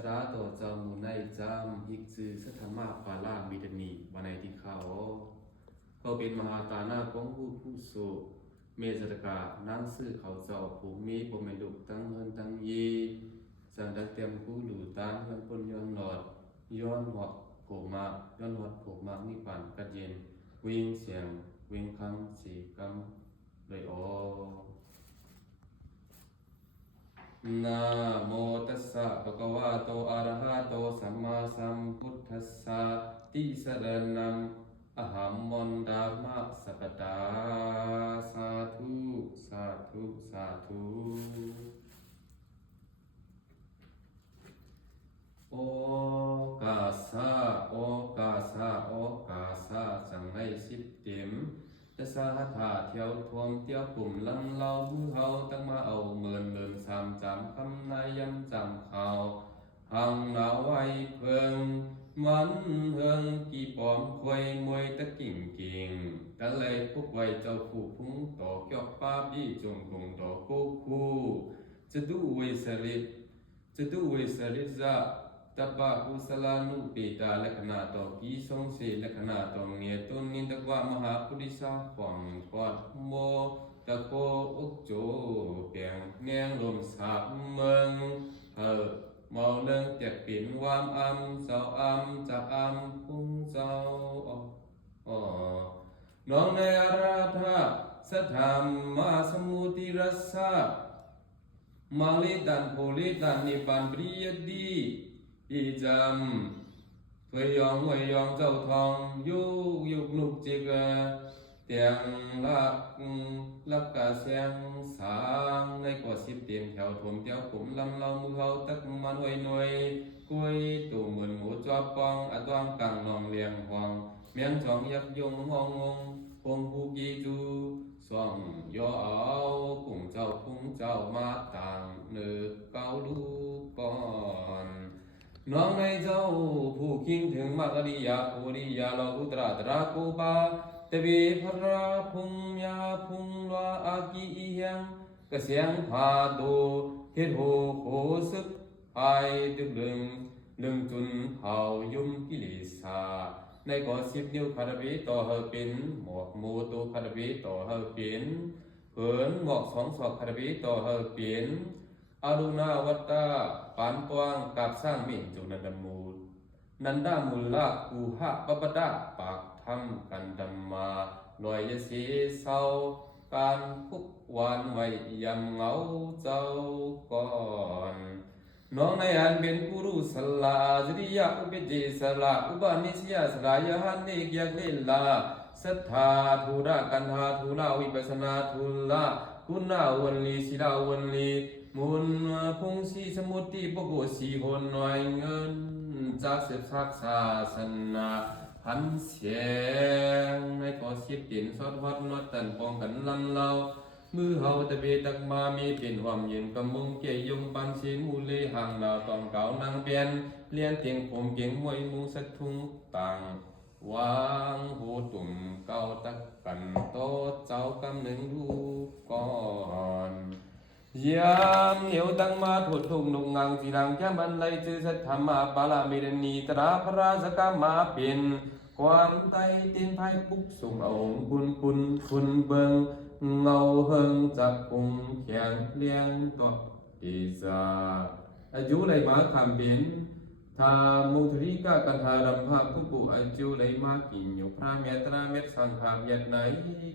ตราต่อจอมูในจามฮิกซือสัทธมาปาลาบิดนีบานัยที่เขาเป็นมหาตานาของผู้โสเมสตกานั่งซื้อเขาเจ้าผูมีปมเมดุกตั้งเฮินตั้งยีสังดักเตรียมผู้หลูตานเฮินปนย้อนหลอดย้อนหอดโผมาย้อนหอดโผมามีปั่นกัดเย็นวิ่งเสียงวิ่งคำสีกำเลยนะโมตัสสะภะคะวะโตอะระหะโตสัมมาสัมพุทธัสสะติสรณังอะหัมมนดามะสัพตาสาธุสาธุสาธุโอกาสะโอกาสะโอกาสะจังในสิบเต็มจะสาธาเที่ยวทวงเที่ยวกลุ่มลังเล่ามือเฮาตั้งมาเอาเมินเลินสามจำคำนายย้ำจำข่าวหังหนาวไว้เพิงมันเฮิงกี่ปอมควยมวยตะกิ่งกิ่งตะเลยพวกไว้เจ้าผู้พุงต่อเกี่ยวป้าบี้จงคงต่อคู่คู่จะดูเวสลิดจะดูเวสลิดจะตบะกุศลานุปิตาลักนาตอกีสงสีลักนาตองเนียตุนินตะวะมหาปุริสาฝังทอดโมตะโกอุกโจเปียงเนียงลมสาบเมืองเมาเรื่องเจ็บปิ่นวามอัมเจ้าอัมจับอัมพุงเจ้าน้องในอาราธาสธรรมมาสมุติรัสสะมาลิตันโพลิตันนิพพานปริยดีปีจำถวยยองเจ้าทองยุกนุกจิกเตียงลักกะเสียงสางในกว่าสิบเตียงแถวถมเตียวผมลำเล่ามือเฮาตักมันหน่วยกุยตู่เหมือนหมูจอบปองอตวงกังนองเลียงหวงเมียนจองยักยงงงคงผู้กีจูส่องย่อเอาปุ่งเจ้ามาต่างเนื้อเกาดูก่อนน้องในเจ้าผู้คิงถึงมากริยาภูริยาโลกุตระตระกูปาเตวีพระพุงยาพุงลาอากีอียังกเสียงพาดูเฮ็ดโหโหสึกไอดึกลึงจุนเผายุ่มกิเลสาในก่อสิบนิ้วคาราบีต่อเฮเป็นหมอกมูตูคาราบีต่อเฮเป็นเหินหมอกสองศอกคาราบีต่อเฮเป็นอารุณาวัตตาปานปวงกับสร้างมินจุนันดมูนันดามุลละกูหะปปดาปากทำกันดัมมาลอยยสีเศร้าการพุกวานไว้ยำเงาเจ้าก่อนน้องในอันเป็นกุรุสลาจริยาอุปเจสลาอุบานิสยาสลายหันเนกยักเลลาสัทธาธุระกันหาธุระวิปัสนาทุละคุณาวันลีศิลาวันลีมุนพงสีสมุติปโกสีคนหน่อยเงินจากเสพสักศาสนาพันเสียงในก่อสิบตินสอดวัดนวดตันปองกันลำเล่ามือเฮาตะเบตักมามีเป็นความเย็นกำมุงเกี่ยยงปันสีมูเลหังดาวตองเก่านางเปียนเลียนเตียงผมเก่งมวยมุงสักทุ่งต่างวางหูตุ่มเก่าตักกันโตเจ้ากำหนึ่งดูก่อนยามเหนียวตั้งมาถุดทุ่งนุ่งงังสีดังแค่มันไลจือสัทธรรมาปาลาเมรณีตราพระราชกามาเป็นความไตตินไพ่ปุกส่งเอาคุณเบิงเงาเฮิงจับกุงแขนเลี้ยงตัวอิสาอายุไหลมาคำบินทามุทริกากันทารัมภาผู้บุอายุไหลมากินอยู่พระเมตตาเมตสังขามยัดไหน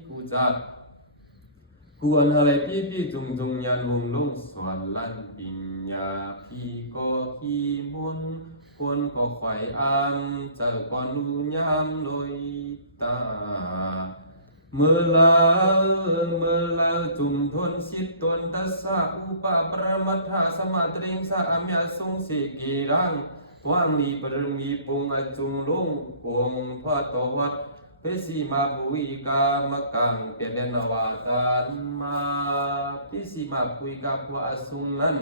กูจักควรอะไรพี่จงยันวงลงสอนลั่นปิญญาพี่ก็ขี้มนควรก็ไข่อามเจ้าก่อนดูยามลอยตาเมื่อลาจุมทนสิตตนทัสสะอุปปรมัตถะสมาตริงสะอเมยสงสิกีรังวางลีปรมีปุงอจุงลงกงพระตวัดเปสีมาภุยกามกังเปเดนวาตานมาปิสีมาภุยกาพวะสุนัน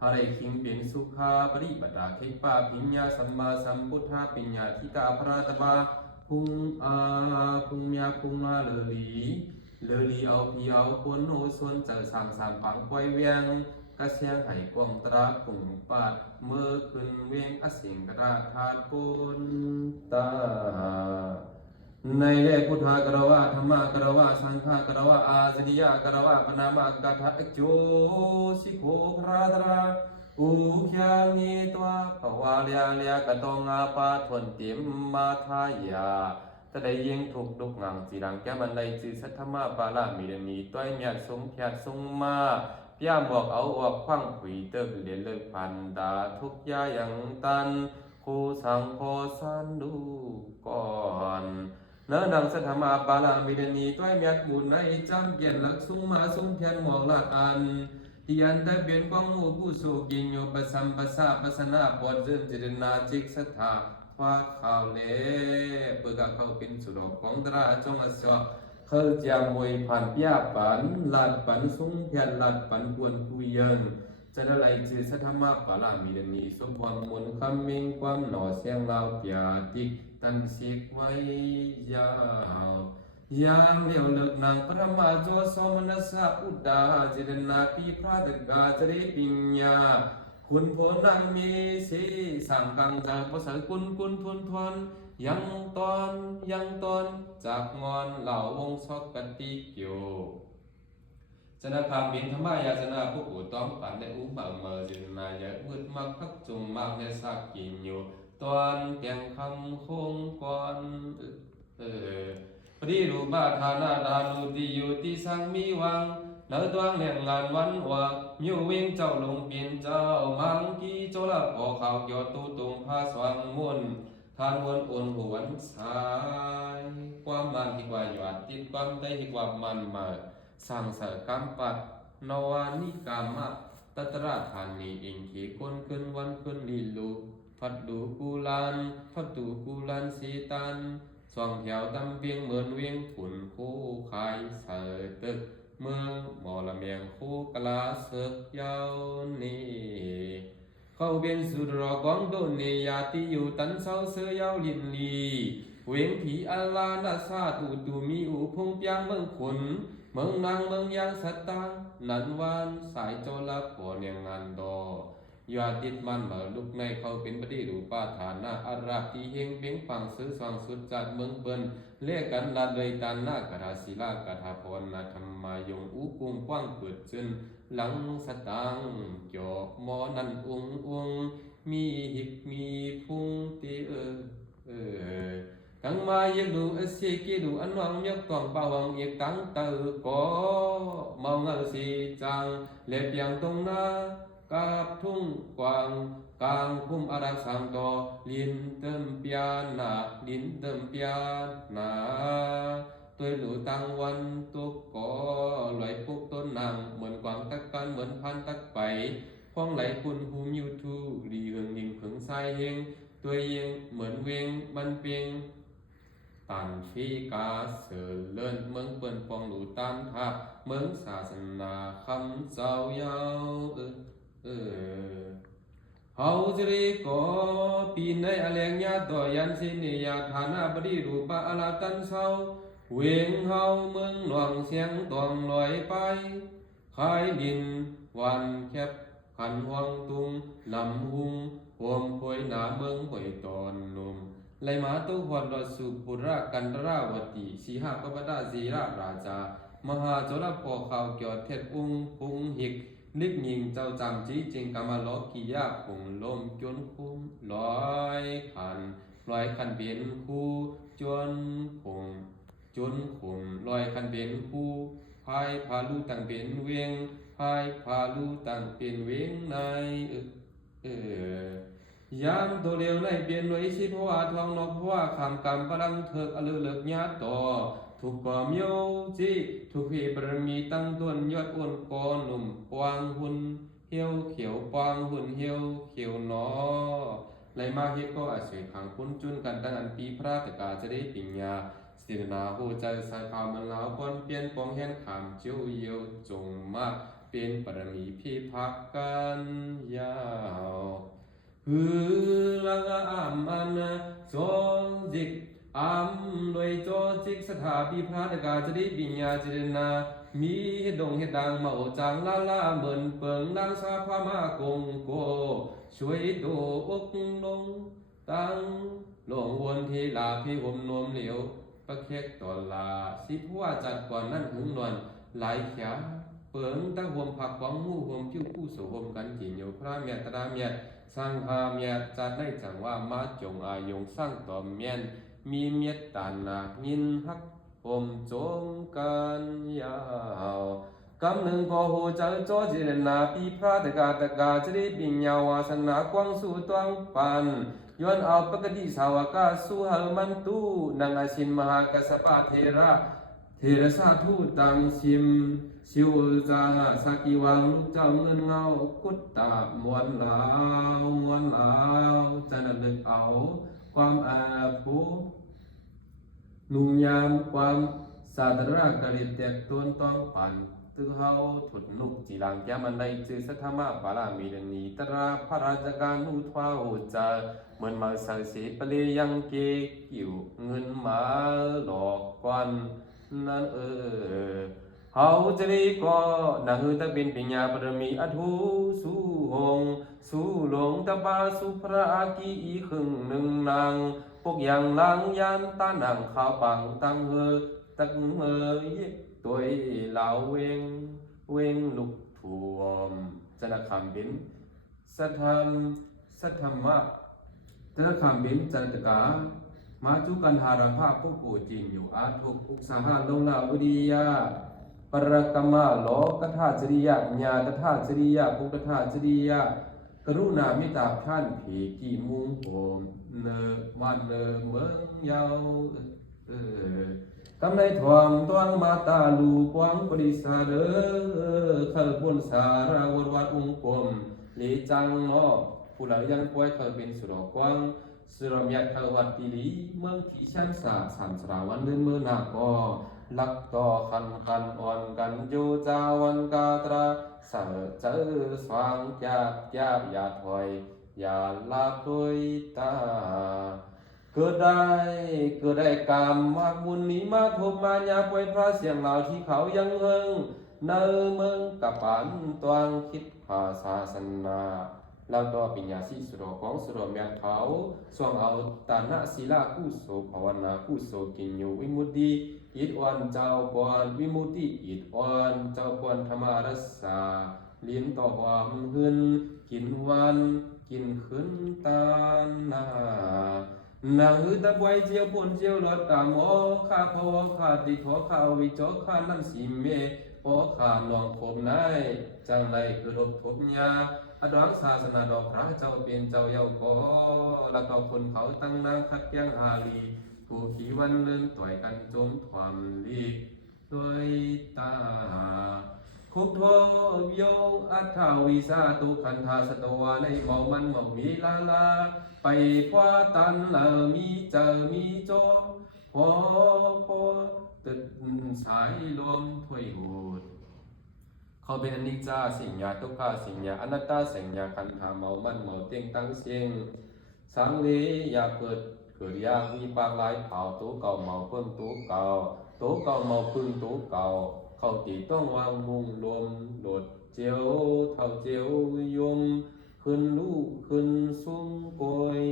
หะเรคิงเป็นสุขาปริปตาเขปาปิญญาสัมมาสัมพุทธาปิญญาทิกาพระตบาพุงยาพุงมาเลลีเอาพี่เอาคนโนส่วนเจอสั่งสารปังปล่อยเวียง กะเสียงไห้กวงตรากุ่งปาดเมื่อขึ้นเวียงอสิงกระทาปุนตาในเลขพุทธากรวะธรรมากรวะสังฆากรวะอาสนิยากรวะปนามากถาโจสิโคพระตราอุขยานีตัวปวาเลียเลียกะตองอาปาทวนเต็มมาทายาตะได้ยิงถูกดุกงังสีดังแก้มันในจือสัทธมาปาลามีเดนีต้อยเมียสงเพียดสงมาพี่ยามบอกเอาออกคว้างขุยเตอคือเดนเลิกพันดาทุกยาอย่างตันคูสังโคสันดูก่อนเนื้อดังสัทธมาปาลามีเดนีต้อยเมียบุญในจำเกียนหลักสงมาสงเพียนหมอกลาดอันที่ยันได้เปลี่ยนความมูผู้โศกิญโยปสัมปสาปัสนาปอดเจริญเจริญนาจิกสัทธาว่าข่าวเล่เปิดกับเขาเป็นสุดของตราจงอสอเขาจะมวยผ่านพิยาปันลาดปันสุงเพียนลาดปันกวนกุยันจะได้ไล่จือสัทธมาปาลามีเดนีสมพรมนคำมิงความหน่อเสียงลาวปยาติกตันสิกไว้ยาวยามเดียวเลิกนางพระมาโจสมนัสสะอุดาเจรนาปีพระตกาจริปิญญาคุณโพนังมีสีสังกังจากภาษาคุณทุนทวนยังตอนจากงอนเหล่าวงศกกติโยจนะคำบินธรรมายาจนะผู้อุตองปันได้อุมาเมอจินนายะมืดมักพักจุงมากในสักกินอยู่ตอนเตียงคำคงก่อนปริรูปาทานาดานุติอยู่ที่สังมีวังเนื้อตัวเลี้ยงงานวันว่ามิววิ่งเจ้าลงเปลี่ยนเจ้ามังกีโจละพอข่าวเกี่ยวตูตุงพาสว่างมุนทานวนอุ่นหวนสายความมันที่ว่าหยาดติดความได้ที่ว่ามันมาสั่งเสกรรมปัดนวานิกามะตัตระธานีอิงขีคนขึ้นวันขึ้นลีลูพัดดูกูลันสีตันสองแถวตำเบียงเหมือนเวียงขุนคู่ขายเสยตึกเมืองหมอละเมียงคู่กลาเสกยาวนี้เขาเป็นสุดรอกองโดนเนียติอยู่ตันเศร้าเสือยาวลินลีเวียงผีอาลานาซาตูมีอูพงเปียงเมืองขุนเมืองนางเมืองยางสัตตังนันวานสายโจละปอเนียงงานดอยาติดมันมาลุกในเขาเป็นปฏิรูปาฐานะอาราตีเฮงเพียงฟังซื้อสว่างสุดจัดเมืองเปิ้นเล่กันลาดวยตานากราศิลากถาพรนาธรรมายงอุกุงกว้างเปิดจึนหลังสตังจอกมอนันองมีหิบมีพุงตีกังมายังดูเอสีกีดูอันวังยักตองเปาวังเอกตังเตอก็มองเงาสีจังเล็บยังตรงหน้ากาบทุ่งกวางกลางพุ่มอารักสังตอลินเติมเปียนาตัวหลูตังวันตุกก่อลอยปุกต้นนางเหมือนกวางตักกันเหมือนพันตักไปพ้องไหลคุณหูมิวทูดีเหิงยิงผึงใสเฮงตัวเองเหมือนเวงมันเปียงตันฟีกาเสือเลื่อนเมืองเปิ้นปองหลูตันทับเมืองศาสนาคำเจ้ายาวเฮาจริโกปีในอเลงญาต่อยันสินิยาฐานะบริรูปะอลาตันเศร้าเวงเฮาเมืองหลวงเสียงตองลอยไปขายดินวันแคบขันวังตุงลำหุงโหมป่วยหนาเมืองป่วยตอนนุ่มไลมาตุหวันรสุปุระกันราวตีสีหากบดาสีราราชามหาโจรพอข่าวเกี่ยวเทศพุงหิกนิกยิงเจ้าจำจีจิงกามาล้อกิยาคงลมจนคุ้มลอยคันเบียนคู่จนขุมลอยคันเบียนคู่พายพาลูตั้งเป็นเวียงพายพาลูตั้งเป็นเวียงในยามตัวเดียวในเปลี่ยนหน่วยสิเพราะว่าทองนกเพราะว่าคำกรรมพลังเถิกอเลือกญาต่อทุกความโยจีทุกเหตุบารมีตั้งต้นยอดอ้วนกอหนุ่มปวางหุ่นเหี่ยวเขียวปวางหุ่นเหี่ยวเขียวหนอไหลมาเฮ็ดก็อาศัยขังคุ้นจุนกันตั้งอันปีพระตกาจะได้ปิญญาสินาหูใจสายข่าวมันลาวปอนเปลี่ยนปองแห่นขามเจียวเยียวจงมากเป็นบารมีพี่พักกันยาวฮือละอันสองจิก อัมรวยโจจิกสถาปีพระตกาจริปิญญาจิรนามีเฮดงเฮดังมาโอจางลาลาเหมือนเปิงนางสาพามากงโกช่วยโดอกลงตั้งหลงวนทีลาพี่ห่มนวมเหลียวประเค็กตอลาสิพัวจัดก่อนนั่นหึงนวลหลายเขียเปิงตั้งห่มผักของมู่ห่มจิ้วผู้โสห่มกันจีนอยู่พระเมียตราเมียสร้างหาเมียจัดได้จังว่ามาจงอายงสร้างต่อเมียนมีเมียตานายินฮักผมโจมกันยาวกำหนึ่งพอหูเจอโจจิรนาปีพระตกาจริปิญญาวาสนากวางสู่ตวงปันย้อนเอาปกติสาวกาสุหมันตุนางอาชินมหากัสสปะเทระสาธุตังชิมชิวจาสากิวังลูกเจ้าเงินเงากุตตามวนลาวจะนำลึกเอาความอาภูนุ่งยามความสาธารณกฤษแตกต้นต้องปั่นตึกเฮาถุดนุกจีรังแกมันได้จือสัทธมาบาลามีดังนี้ตราพระราชการอุทวาโอจาเหมือนมาสังเสปเลยังเกกิ่วเงินมาหลอกกวนนั่นเฮาจะรีก็นางตะเป็นปิญญาบารมีอธุสู้หงสู้หลงตะบาสุพระอากีอีครึ่งหนึ่งนางพวกอย่างลังยันตานังข้าวปังตั้งตักตัวเหล่าเวงลุกท่วมจะนักคำบินสัทธรรมะจะนักคำบินจันตกามาจุกันหารัมภาผู้กูจีนอยู่อาทุกอุกสาหะลงลาวุดียาปรกรรมะโลกธาจริยะญาตธาจริยะปุกธาจริยะกรุณามิตาท่านผีกีมุงโหมเนวันเมืองยาวกำในถ่วมตวงมาตาลูกวางปริสาเดขลบุญสาราวรวัดองกลมลีจังเนาะผู้หลังยังป่วยเคยเป็นสุรกวางสุรมยัดขวัดติลีเมืองผีชันสาสามสราวันเดินเมื่อนาก็ลักต่อคันอ่อนกันอยู่จาวันกาตราเสือเจอสว่างจับอย่าถอยอย่าลาด้วยตาเกิดได้กรรมมาบุญนี้มาทบมาญาป่วยพระเสียงเหล่าที่เขายังเฮิงเนเมืองกับปันตวงคิดภาษาสนาแล้วต่อปิญญาสิสุรของสุรเมียเขาส่วงเอาตานะศิลากุโสภาวนากุโสกิญญูวิมุตติอิดอ่อนเจ้าปวนวิมุตติอิดอ่อนเจ้าปวนธรรมารัสสาลิ้นต่อความหึนกินวันกินขึ้นตานานาหือตะบวยเจียวปนเจียวรถกามโอข้าพอข้าติขอข้าวิจข้านั่นสิเมโอข้าหนองคมนายจังไรคือรบทบยาอดองศาสนาดอกพระเจ้าเป็นเจ้าเยาวขอแล้วก็คนเขาตั้งนางคัดแย้งอาลีผู้ขี่วันเลื่อนต่อยกันจมความลีด้วยตาคุบโทโยอัฏฐาวิสาตุคันธาสตวาในเมามันเมามีลาไปคว้าตันมีเจอมีโจพอตึดสายลมถวยหูดเขาเป็นอนิจจาสิ่งยาทุกขาสิ่งยาอนัตตาสิ่งยาคันธาเมามันเมาเตียงตั้งเสียงสังเวยาเกิดยากวิปากหลายเผาตัวเก่าเมาเพิ่งตัวเก่าเมาพึ่งตัวเก่าเขาตีต้องวางมุงรวมโดดเจียวเท่าเจียวยมขึ้นลูกขึ้นซุ้มกอย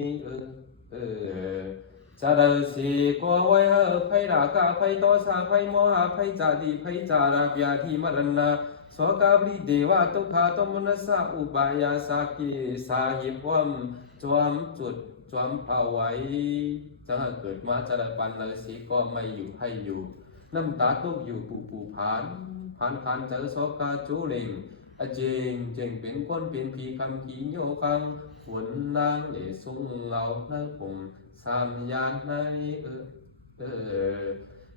จะเดินสีกัวไว้ไพรากาไพโตสาไพโมหะไพจาดีไพจาราปยาธิมรณะโสกาบริเดวะตุขาตมนัสสะอุบายาสากิสาหิพวมจวมจุดจวมเอาไว้จะเกิดมาจะได้ปันเลยสีก็ไม่อยู่ให้อยู่น้ำตาตกอยู่ปูผ่านคันเจอโสกาจูเล่งเจงเป็นคนเป็นผีคำขีโยคังฝนนางเอสุงเหล่าหน้าคงสามยานใน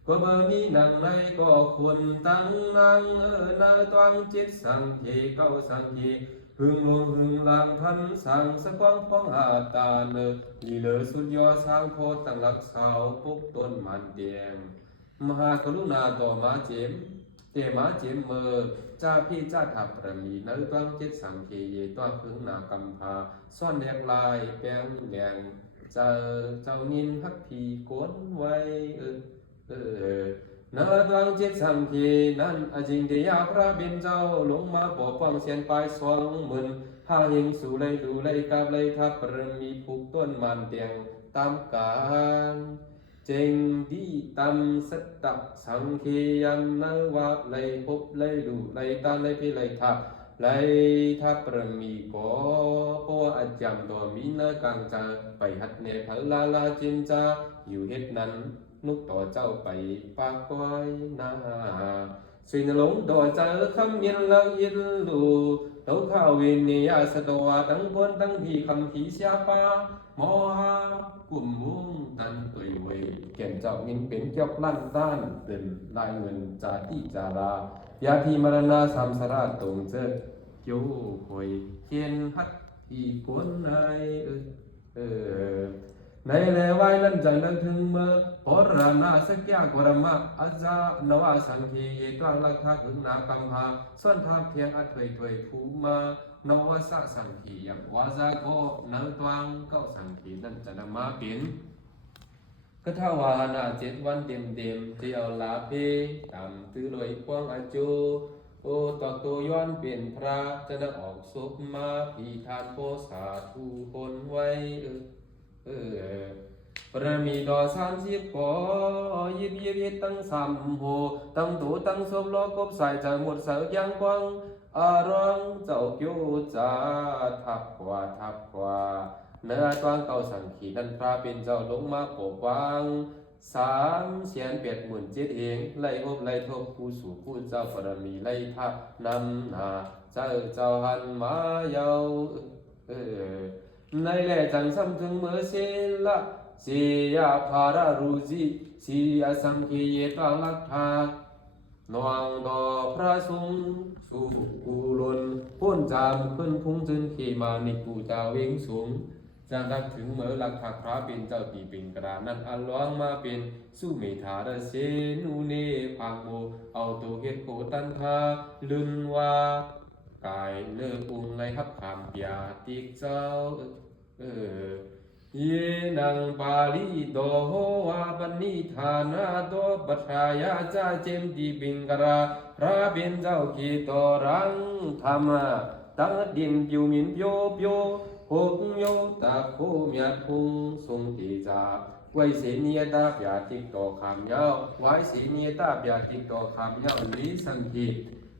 ก็เบอร์มีนางในก็คนตั้งนางนาตวังจิตสังเกเก้าสังเกพึงลงพึงลางทันสังสะก้องพ้องอาตาลีเลอสุดยอสร้างโพตั้งหลักเสาปุกต้นมันแดงมหากรุณาต่อมาเจมเตมาเจมเมอจ้าพี่จ้าถับประมีเนื้อต้องจิตสังเกยต้อนพึงนากัมพาซ่อนแดงลายแปงแดง เจ้านินฮักผีกวนไว้เออนาดวงจิตสังคีนั้นอจิงเดียพระบินเจ้าลงมาปกป้องเสียนปลายสองหมื่นหาหิงสู่ไลดูไลกาบไลทับปรมีผูกต้นมันเตียงตามกาลเจงดีตำสัตตสังคียันนวะไลพบไลดูไลตาไลพิไลทับไลทับปรมีก็ปออาจำตัวมีเนกังจะไปหัดเนพลาลาจินจาอยู่เฮ็ดนั้นนุกต่อเจ้าไปปากก้อยนาสุนหลงต่อเจอคำยินเล่ายินลูเต้าข้าววินนียาสตวาตั้งบนตั้งที่คำที่เสียปามอหากุมมุงตันตุยเวเก่นเจ้ามินเป็นเกี่ยวลั่นต้านเป็นลายเงินจาติจารายาทีมรณาสามสราตรงเจอโยหอยเขียนฮัดที่กวนนายเออในเลวายนั้นจังนั้นถึงเมื่อปรานาสักยากรมะอาจานวาสังคีเยตรังลักทักหึงนากัมหาส่วนทับเพียงอัดถวยภูมานวสะสังคียับวาจาก็นังตวังเก้าสังคีนั้นจะนำมาเป็นก็ถ้าวานา7 วันเต็มเที่ยวลาเพตามตื้อลอยพวงอาจูโอต่อตัวย้อนเปลี่ยนพระจะได้ออกศพมาพีทานโพสาธุคนไว้ปรมีดอ30ปอยิบตั้ง3 โหตั้งตูตั้งศพล้อกบใส่ใจหมดเสือยังกวางอารองเจ้าโยจาทับกว่าเนื้อตวงเก่าสังขีนันพระเป็นเจ้าลงมาปกวาง387,700เองไล่พบไล่ทบผู้สู่ผู้เจ้าปรมีไล่ทับนำหน้าเจ้าหันมาเยาในแหล่จังซ้ำถึงเมื่อเสละเสียภารารูจิเสียสังคีเยตลักทานวงดอพระสงฆ์สู่กุลนพ้นจามขึ้นพุงจึนขีมานิกูจาเวงสูงจังรักถึงเมื่อลักทักพระเป็นเจ้าตีเป็นกระดานนั้นอันล้องมาเป็นสุเมธาเสนูเนภาโมเอาตัวเฮ็ดโคตันทาลืนว่ากายเลิกอุ้งไรฮับขามเปียติกเจ้าเยนังปาลีโดโหวาปนิธานาโตปัทายาจาเจมตีบิงกราพระเป็นเจ้าขีตอรังธรรมตั้งดินอยู่มินโยหกโยตาโคเมียพุงทรงตีจาไว้เสนียตาเปียติกต่อขามยาวไว้เสนียตาเปียติกต่อขามยาวลิสังคี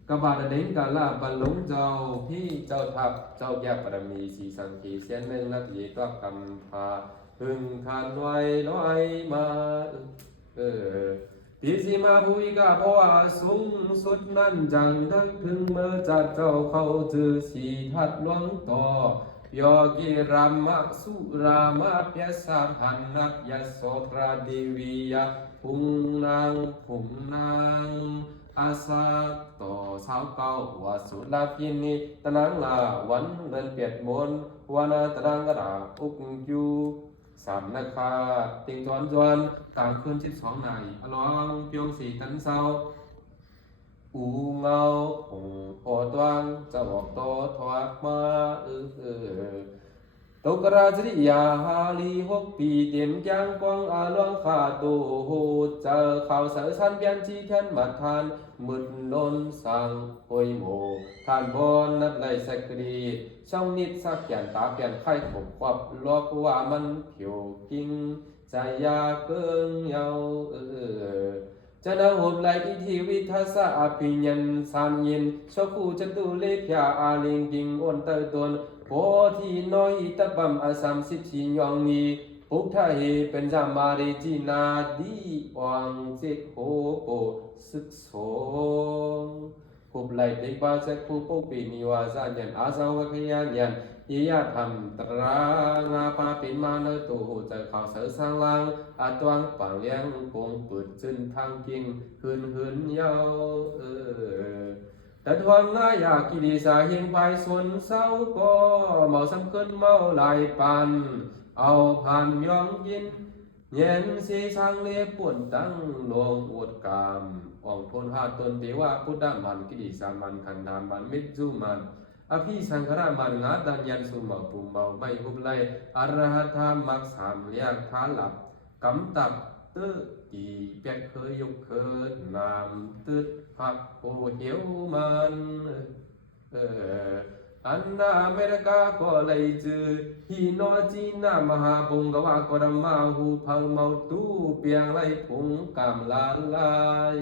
กบาดเด้งกาลาบันหลงเจ้าพี่เจ้าทับเจ้าแก่ปรมีสีสังคีเสียนเมืองนักเยตัวกำพาพึงคานไว้ลอยมาตีสีมาภูอิกาเพราะว่าสูงสุดนั้นจังทั้งถึงเมื่อจัดเจ้าเข้าจือสีทัดหลวงต่อยอกิรามะสุรามะเปียสาหันนักยโสตราดีวียพุงนางอาสาต่อสาวเก่าวาสุลาพินีตนังลาวันเดินเปียดมนวานาตนังกระอุกยูสามนาคาติงจวนกลางคืน12 นายอลองเปียงสีตันเศร้าอูเงาผงพอตวงจะบอกโตทวักมาตกราชริยาฮาลี6 ปีเต็มแกงกวางอาลวงขาโตโหเจอข่าวเสือสันเบียนจีแทนมาทานมึดนนสังหอยโมทานบอนนัดไลสกรีช่องนิดสักแก่นตาเปลี่ยนไข่ขบควบลอกว่ามันเผียวกิ้งใจยาเกิงเยาจะนำหุบไหลอิทธิวิทัสอภิญญสานยินชคูจัตุเลพยาอาลิงกิงอ้นเตอตนโพธิน้อยตะบัมอาสัมสิชียองนีปุกทะเฮเป็นจามาริจินาดีวังเจโหโปสึกโสหุบไหลเด็กบาเซคูปุปีนิวาสานยันอาสาวะขยันยันยิยาธรรมตรางาปาปิมาเนตูจะข่าวเสือสร้างลังอาตวังปังเลี้ยงกงปืดจึนทางกิ่งหืนเยาแต่ทวนลายากิริสาเฮียงไปส่วนเศร้าก็เมาสำคัญเมาลายปันเอาผ่านยองยินเย็นสีช่างเล็บป่วนตั้งลงอวดกามอ่องพลหาตนเทว่าพุทธมันกิริสามันขันธามันมิจูมัน อภิสังขารมันงาดันยันสุมาปุมเมาไม่หุบไลอรหัตถามักสามเลียกขาหลับกำตับตื้อตีเปียกเคยยุกเคยนามตื้อผักโอเหียวมันอันนาอเมริกาก็เลยจือฮีโนจีนามหาปุงกวากรมาหูพังเมาตู้เปียงไลพุงกามลาลา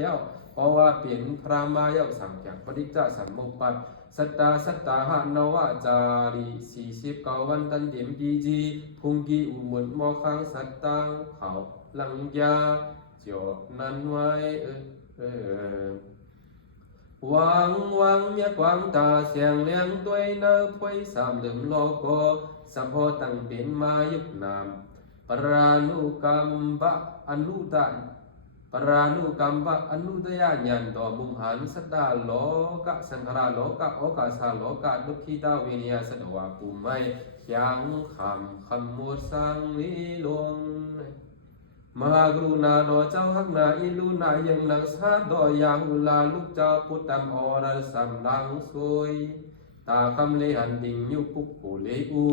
ยาวเพราะว่าเปลี่ยนพระมายาวสังจากปฏิจจสัมมุปปัตสัตตาสัตตาหานวาจารี49 วันตันเดียมปีจีพุงกีอุมุนมอคังสัตตังเขาลังยาจบนั้นไว้วังกวางตาเสียงเลี้ยงตัวเนื้อพวยสามเหลื่อมโลโกสัพพตังเป็นมายุบนามปรานุกัมบะอนุตันปรานุกัมบะอนุตยาญันตัวบุมหันสัตตาโลกะสังขารโลกะโอกาสาโลกะดุขิตาวินิยาสดวาปุไมยังคำมูสังลิลงมหากรุณาโดเจ้าหักนาอิลุนายังนักสาดอย่างอุลาลูกเจ้าพุทธัมอรสัมดังสวยตาคำเลหันดิ่งยุปุกผู้เลอู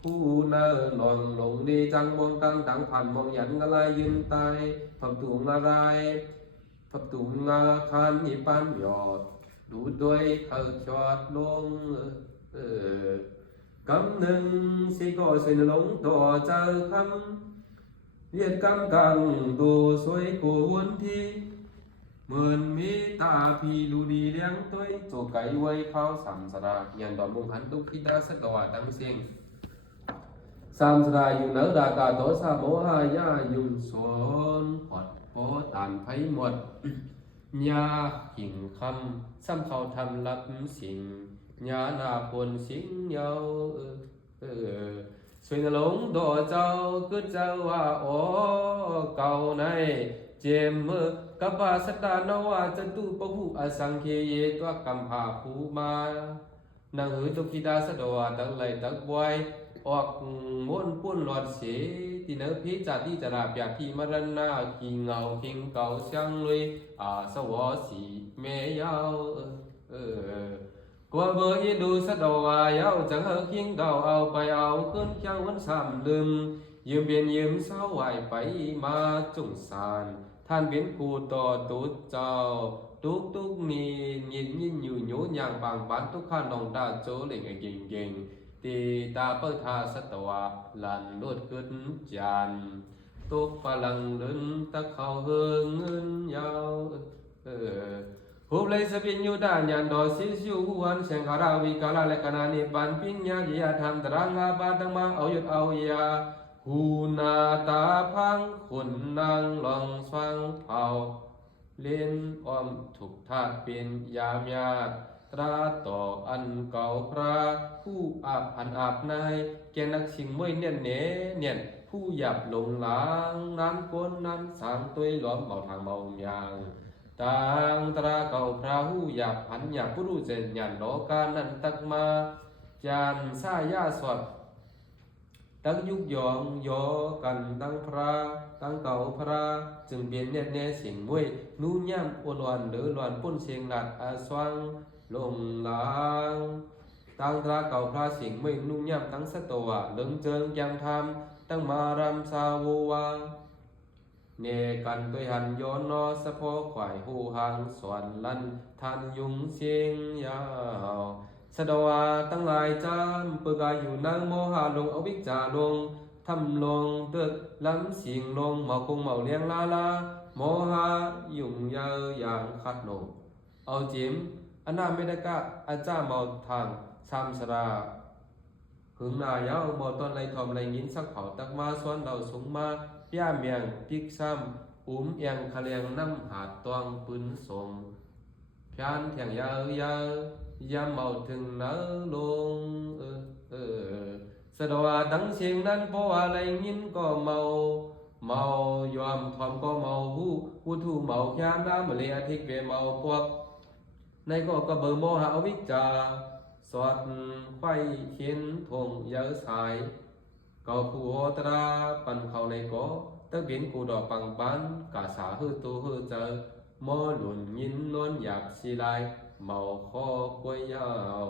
ผู้เนอหนองหลงดีจังมองกังตังผ่านมองยันกะลายยืนตายพับตุงอะไรพับตุงงาคันนิปันหยอดดูด้วยเขาจอดลงกำหนึ่งสิก็สินหลงตัวเจ้าคำเรียนกำกังดูสวยกูวนที่เหมือนมีตาพีดูดีเลี้ยงตัวโจไก่ไว้เข้าสามสระยันดอนมุงหันตุกิตาสัตวะตั้งเสียงสามสระอยู่เนื้อดากาโตสาโมหายายุ่งสวนพอดโพตันไพหมดยาหิ่งคำซ้ำเขาทำรับสิ่งยานาพลสิงเยาสวยนหลงโดเจ้าก็เจ้าว่าโอ้เก่าในเจมมือกับว่าสตานวาจันตุปะหุอสังเคเยตัวกัมภาภูมานังหือตุกิตาสดวาตักไหลตักบวยออกม้วนปุ้นหลอดเสียที่เนื้อพิจาที่จราบอยากที่มรณะขี้เงาทิ้งเก่าเสียงเลยสวอสีเมยาวกว่าเบอร์ยดูสะดวายาวจังเฮกิงเก่าเอาไปเอาขึ้นเจ้าวันสามลืมยืมเบียนยืมเศร้าไหวไปมาจุงสารท่านเป็นกูต่อตุดเจ้าตุกนี่ยินอยู่โยอย่างบางบ้านทุกข้านองตาโจเล่งเก่งตีตาเปิดทาสตวาลันลวดขึ้นจานตุกพลังลึนตะเขาเฮิงเงินยาวหูเลยสปิญญูดาญันโดสิสิวหัวนเสียงคาราวิกาลาเลกนานิปันปิญญาดิยาธรรมตรังอาบาตังมาเอายุดเอายาหูนาตาพังขุนนางลองสว่างเผาเล่นอ้อมถูกธาตุเป็นยามยาตราต่ออันเก่าพระผู้อาบอันอาบนายแกนักสิงมวยเนียนผู้หยับหลงหลางนั้นก้นนั้นสางตัวหลอมเมาทางเมายางต่างตราเก่าพระผู้หยับหันหยับผู้รู้เจนยันโลกานันตักมาจานสายาสวดตั้งยุกยองยอกันตั้งพระตั้งเก่าพระจึงเปลี่ยนเน่เสียงมวยนู่ย่ำอ้วนวันหรือหลอนปุ่นเสียงหลัดอาสวังลงหลางตั้งตราเก่าพระเสียงมวยนู่ย่ำตั้งสตวะเลิงเจิงยังทำตั้งมารำสาววาเนกันตัวหันย้อนนอสะโพกข่ายหูหางสวนลันทันยุงเสียงยาวสะดวาตั้งหลายจำเปิกายอยู่นางโมหะลงอวิจจาลงทำลงเตึกล้ำเสียงลงเมาคงเมาเลี้ยงลาโมหะยุ่งยาวอย่างขัดโนเอาจิมอันนาไม่ได้กะอาจารย์เมาทางสามสราหึงนายาวเมาตอนไรทอมไรยินสักเผาตักมาซ้อนเราสูงมาย่าเมียงพิกซ้ำอุ้มเอียงคะเลียงน้ำหาดตวงปืนสมพยานแข่งยาวยามเมาถึงเนื้อลงสะดวาดังเสียงนั้นเพราะอะไรยินก็เมายอมทอมก็เมาหูทูเมาแค่น้ำเลียทิกเวเมาพวกในก็กระเบอโมหะวิจาสอดไฟเขียนทงเยอะสายก็ผู้โหตราปันเขาในก็ตะเบียนกูดอกปังปันกาสาฮือตูฮือเจอมอหลุนยินนวลอยากสีลายเมาคอกวยยาว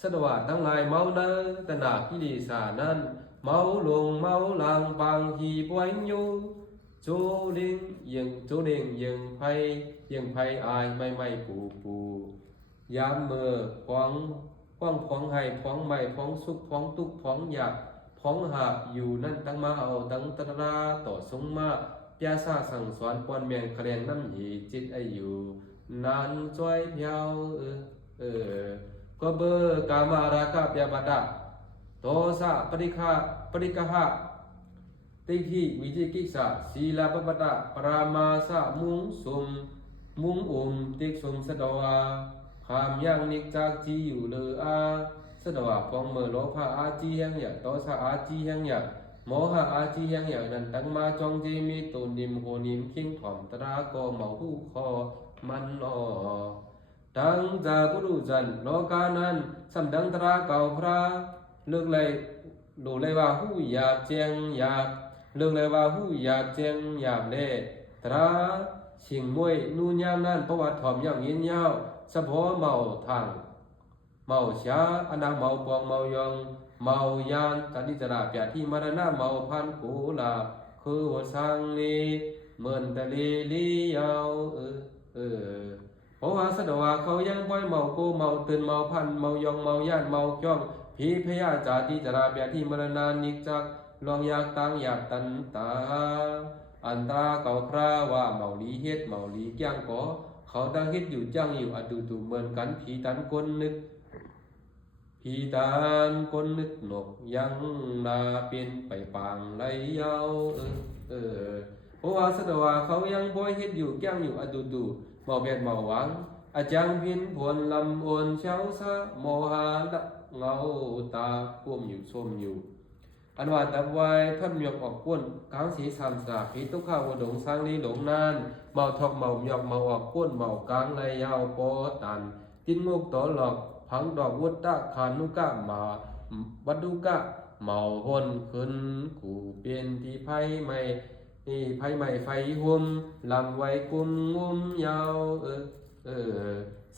ส สดว่าทั้งหลายเมาเนตนากิเลสานั้นเมาหลงเมาลางบางทีป่วยอยู่โจเด้งยังไพอายไม่ปูยามเมื่อพองพองให้พองไม่พองสุขพองทุกข์พองอยากพองหาบอยู่นั่นตั้งมาเอาตั้งตราต่อสงมาเปียซาสั่งสอนปอนแมงคะแนนน้ำหยีจิตอายุนานจ้อยเพียวก็เบอร์กามาราคะเปียบดาโทสะปริกหะติขิวิจิกิจสะศีลาปปตะปรามาสะมุงติกสมสะดวาขามยังนิกจากจีอยู่เลออาสะดวาพองเมื่อโลภะอาจีแห่งอยากโตสะอาจีแห่งอยากโมหะอาจีแห่งอยากนั้นตั้งมาจองเจมีตุนิมโหนิมคิงถ่อมตราโกเมาหูคอมันตั้งจากผู้ดูจันโลกานั้นสำดังตราเก่าพระเลือกเลยดูเลยว่าหูหยาบเจียงหยาบเลือกเลยว่าหูหยาบเจียงหยาบเล่ตราชิงมวยนูนยามนั้นประวัติถ่อมอย่างยินยาวสะโพเมาทางเมาชาอนังเมาปองเมายองเมายานจันทิจราเปียที่มรณะเมาพันกูลาคือหัวสังลีเหมือนตะลียาวเพราะว่าสะดวาเขายังปล่อยเมาโกเมาตื่นเมาพันเมายองเมาย่านเมาจ้องผีพยาจาติจราเปียที่มรณานิกจักลองอยากตังอยากตันตาอันตราเก่าพระว่าเมาลีเฮ็ดเมาลีแก้งก่อเขาดังเฮ็ดอยู่จังอยู่อดูตูเหมือนกันผีตันคนนึกนกยังนาเป็นไปปางไรเยาเพราะว่าสะดวาเขายังบ่เฮ็ดอยู่แก้งอยู่อดูตูเมาเบ็ดเมาหวังอาจารย์พินผลลำโอนเช้าซะโมหะละเงาตาก้มอยู่ส้มอยู่อันว่าตับไว้ท่านหยอกออกก้นกลางสีสามสาพิทุกข้าวดงสร้างลีหลงนานเมาทอกเมาหยอกเมาออกก้นเมากลางไรยาวปอตันตินงกต่อหลอกพังดอกวุฒตะคานุกะมาวัดุกะเมาหนขึ้นกูเปลี่ยนที่ไพ่ใหม่ไฟหุ่มลำไว้กุมงุมยาว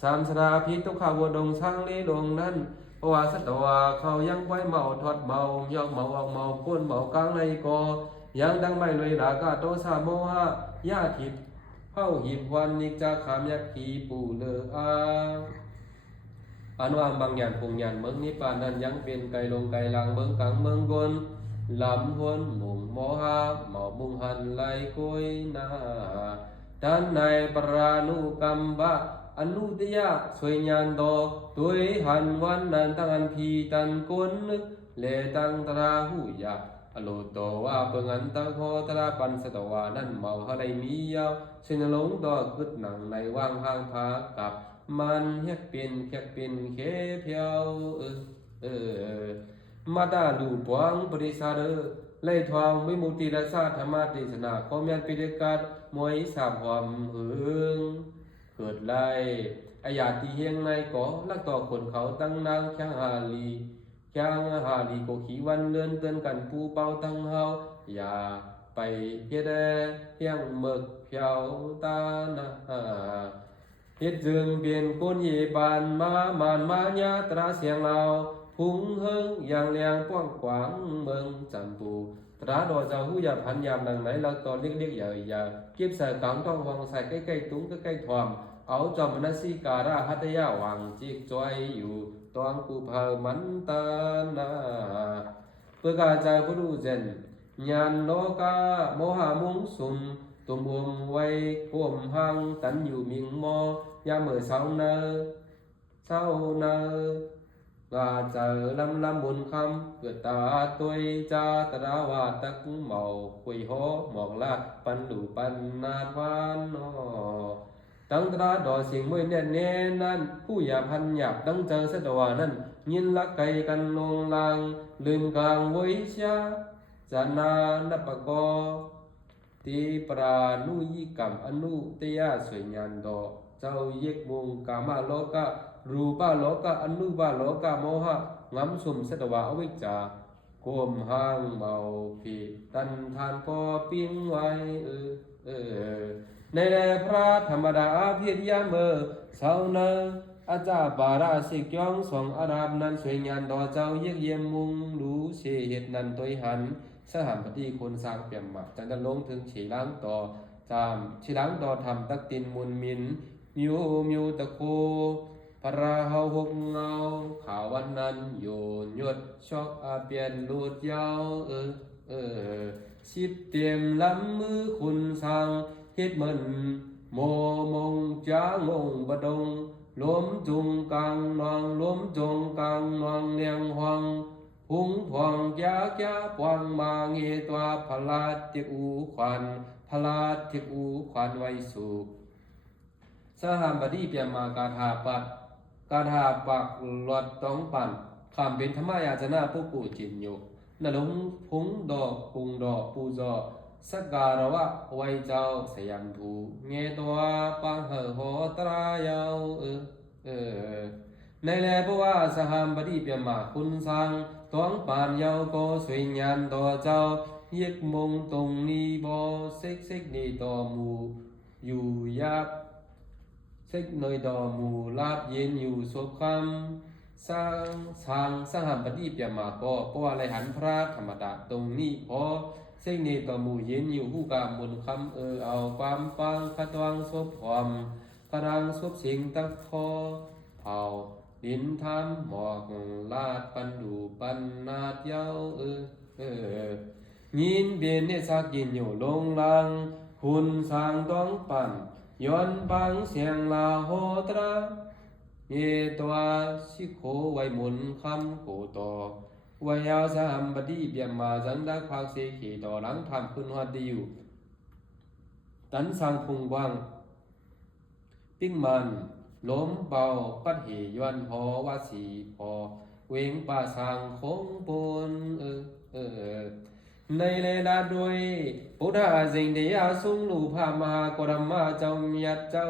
สามสราพิทุกข้าวดงสร้างลีหลงนั้นเพราะว่าสัตว์ว่าเขายังไว้เมาทอดเมายอกเมาออกเมาก้นเมากลางในกอยังดังไม่เลยลากาโตสาโมหะยาทิพเฝ้าหิบวันนิกจาขามยักขีปูเลออันว่าบางอย่างคงยันเมืองนิพพานนั้นยังเป็นไกลลงไกลลางเมืองกลางเมืองกนลำหวนหมุ่งโมหะเมาบุงหันไหลกุยนาด้านในปรานุกรรมบะอนุตยะสวยงานดอตุยหันวันนั้นตั้งอันพีตันกุนเลตังตราหูยาอโลโตว่าเปิงอันตังโหตราปันสตวานั้นเมาหะไรมียาวสินหลงดอกกึดหนังในว่างห่างพากับมันเฮ็ดเป็นแค่เป็นเคเพียวมาตาดูปวงปริสาเดไล่ทองวิมุตติรสาธรรมเทศนาคอมยันปิเดกัดมวยสาบหอมหึงเกิดไล่อายาติเฮียงในก่อลักต่อคนเขาตั้งนางแข้งหาลีโกขีวันเลื่อนเตือนกันผู้เป่าตั้งเฮาอย่าไปเฮ็ดเฮียงเมึกเพียวตานะเฮ็ดจึงเปลี่ยนก้นเยบานมาญาตราเสียงเราพุงเฮิงอย่างแรงป้องกวางเมืองจำปูตราดอเจ้าหูอย่าพันยามดังไหนเราตอนเล็กๆอย่าเก็บใส่กลางต้องวางใส่ใกล้ๆตุ้งใกล้ๆทอมเอาจอมนสีการะหัตยาวังจิกจอยอยู่ตองกูพามันตานาเพื่อกาจายผู้รู้เจนญาณโลกาโมหะมุงสุมตุมวงไว้ข่วมหังตันอยู่มิงมอยาเมื่อเศร้าเนอกาเจอลำบุญคำเกิดตาตุยจาตราวาตักเมาคุยโหหมอกลาดปันดูปันนาดวานนอตั้งตราดอสิ่งมวยแน่นนั้นผู้อย่าพันหยาบตั้งเจอสะดวานั้นยินละไกกันลงลางลืมกลางวิชาจานานปะกอตีปรานุยิกรรมอนุเตียสวยงานดอเจ้าเยกมุงกามาโลกะรูปะโลกะอนุบะโลกะโมหะงำสุมสะดวาอวิจจาโกมหางเมาผีตันทานปอปิ้งไว้ในแลพระธรรมดาเพียรยามเสาเน อาจารย์ปาราสิกยองสองอาราบนั้นสวยงามต่อเจ้าเยี่ยเยี่ยมมุงรู้เชเหตุนั้นตัวหันสถานปฏิคนสร้างเปี่ยมหมักจันทลงถึงฉีล้างต่อจามฉีล้างต่อทำตักตินมุนมินมิวตะโคพระเฮาหกเงาข่าววันนั้นโยนยดชอกอาเปียนลูดยาวสิบเตรียมลำมือคุณสร้างเฮ็ดมันโมมงจ้างงบดงล้มจุงกลางนองล้มจงกลางนองเลียงหวังพุงพวงยายาปวงมาเงตัวพลาดเทอูขวัญพลาดเทอูขวัญไว้สุขสหามบดีเปียมากาถาปัดกาถาปักหลอดต้องปั่นคำเป็นธรรมายาจนาผู้กูจินโยนลงพุงดอกพุงดอกปูจอสักการะวะไว้เจ้าสยามทูเงตัวปังเหอหอตรายาวในแลเพราะว่าสหามบดีเปียมาคุณสังต้องปานยาวก็สวยงามต่อเจ้าเย็กมงตรงนี้บ่เซ็กนี่ต่อหมู่อยู่ยากเซ็กเนยต่อหมู่ลาบเย็นอยู่สวบคำสร้างสหามบดีเปียมาก็เพราะว่าไรหันพระธรรมดาตรงนี้พอเส้นนี้ต่อหมู่เย็นอยู่ผู้กามบนคำเอาความปังขัดวังซบความกระดังซบสิงตะคอเผาดินทำหมอกลาดปันดูปันนาดเย้ายินเบียนเนสักยินอยู่ลงลังหุ่นสร้างต้องปั่นย้อนบังเสียงลาโหตระเยตัวสิโคไว้หมุนคำโกต่อวายาสามบดีเบียมมาจันดักภาคเสขีต่อหลังทำคุณวัดดีอยู่ตันสังพุงกว้างปิ้งมันล้มเบาปัดเหยวนพอว่าสีพอเวงป่าสังคงปนในเลดาด้วยพุทธาสิงเดียสุงลูพามหากรมาเจ้ามียเจ้า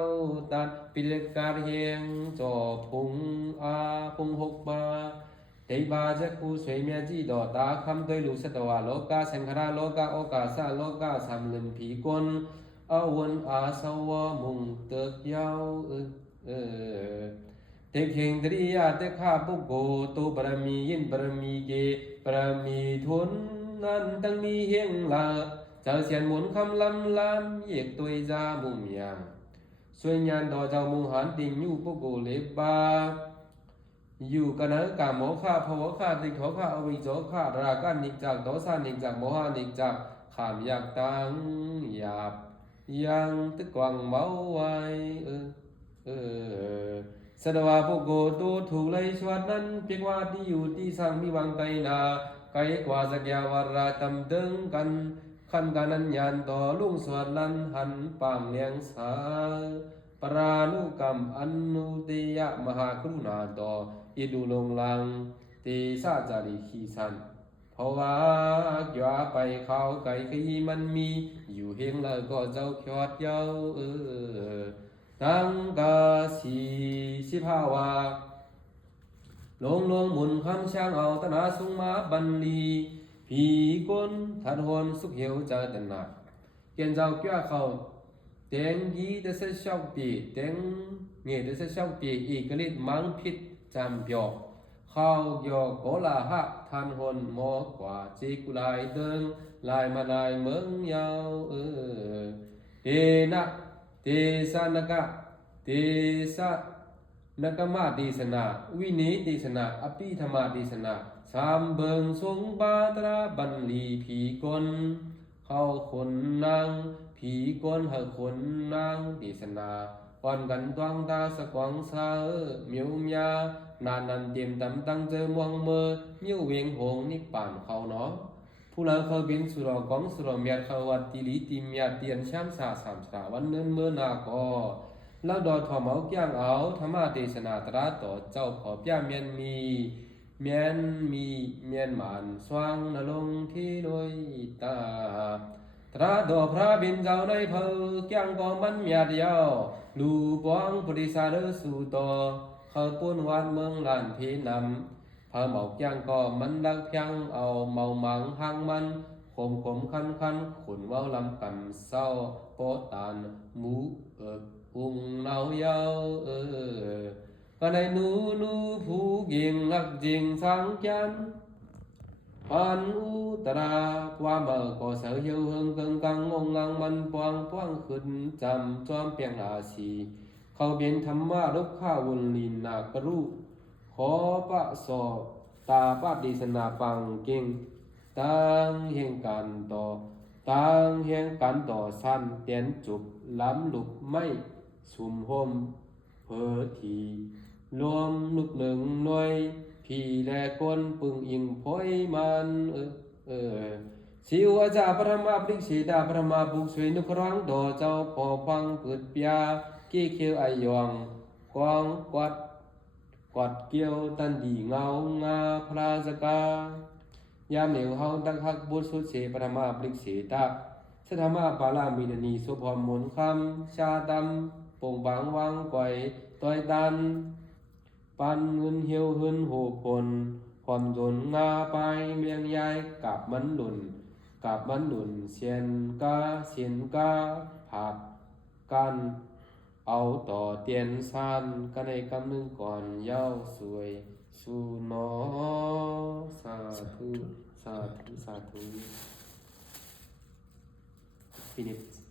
ตัดปิลกาเฮียงจอพุงพุงหกบาเทบาจะคูสวยเมียจีดอตาคำโดยลูสตวาโลกาสังขารโลกาโอกาสาโลกาสามลืมผีกลอาวนอาสวะมุงเติกยาวเทเข่งตรียาเตข้าปุโกตุบารมียินบารมีเกบารมีทุนนั้นตั้งมีเฮียงลาเจ้าเสียนหมุนคำลำเยกตัวจามุมยางสวยงานดอเจ้ามุหันติงยูปุโกเลบาอยู่กันนะกามโมฆะภวฆะติโขฆะอวิโสฆะราคะนิจักโทสานิจักโมหะนิจักขามอยากตังหยาบยังตึกกวางเมาไว้สดวาปุโกตูถูกเลยชวดนั้นเพียงว่าที่อยู่ที่สร้างมีวังไกนาไกกว่าสักยาวราตำตึงกันขันกันนันยันต่อลุงสวดลันหันปางเลียงสาปรานุกรรมอนุติยะมหากรุณาต่ออิดูลงลังตีสาจาริขีสันเพราะว่าอย่าไปเข้าไก่ขี้มันมีอยู่เฮงแล้วก็เจ้าขยอดเย้าตั้งกาสีสิภาวาลงหมุนคำช่างเอาตนาสุงมาบันลีผีก้นทัดหวนสุขเหี่ยวใจตนาเกียนเจ้าเกี่ยเขาเต็งยีเดสเช่าปีเต็งเงี้ยเดสเช่าปีอีกฤทธิ์มังพิษจำเปียวข้าวหยอกโกลาหะทันหนหมอกว่าจีกุลายเดิงลายมาลายเมืองยาวเอนะเตสานกะเตสานกมาเทศนาวินิเทศนาอภิธรรมเทศนาสามเบิงทรงบาตราบันลีผีกลเข้าคนนางผีกลหะคนนางเทศนาก่อนกันตวงตาสกวังสาเมียวมยานานนันเตรียมตำตั้งเจอมวงเมอเมียวเวียงหงนิป่านเขาเนาะผู้เราเขาเป็นสุรกองสุรเมียเขาวัดติลิติเมียเตียนช้ำสาสามสาวันเนินเมื่อนาก็แล้วดอทอมเอาแก้งเอาธรรมเทศนาตราต่อเจ้าขอพยาเมียนมีเมียนหมันสว่างนลงที่ลอยตาตราดอพระบินเจ้าในเพอแก้งก็มันเมียเดียวลูปวงปริสาเดสู่ต่อเขาปุ้นวัดเมืองลานพีนำพาหมอกแก้งก็มันดักเพียงเอาเมาหมังหางมันขมคันขุนเว้าลำกันเศร้าโปตานหมูอุ้งเนาเยาก็ cái này nu phú giềng ngắc giềng sáng chán Phan u tara qua mở có sở hiệu hương cưng căng ngông ngang man quang quang khẩn chăm choam piang a si khâu biến thăm ma đốc kha vun lin na karu khó bạ sọ ta bạ đi sanh na bằng kinh tăng hiền càn tỏ san tiến chụp lắm lục mây sum hôm phở thì luông lục nương nuôiพี่และคนปึงอิงพอยมันสิวอาจาพระมาปริกสีดาพระมาบุกสวยนุครังดอเจ้าพอฟังเปิดปยากี้เขียวไอยองกวางกวัดเกี่ยวตันดีเงางาพระสกายามเหนียวเฮาดักหักบุตรสุดเสพระมาปริกสีดาสธรรมาปาลามีดนีสุพรมนคำชาดำปงบางวางไกวต้อยดันปันเงินเหี่ยวหืนหูพลความจนงาไปเมียงยายกับมันหลุนเสียนกาผักกันเอาต่อเตียนซันกันในกำนึงก่อนเย้าสวยสู่หนอสาธุ Finish.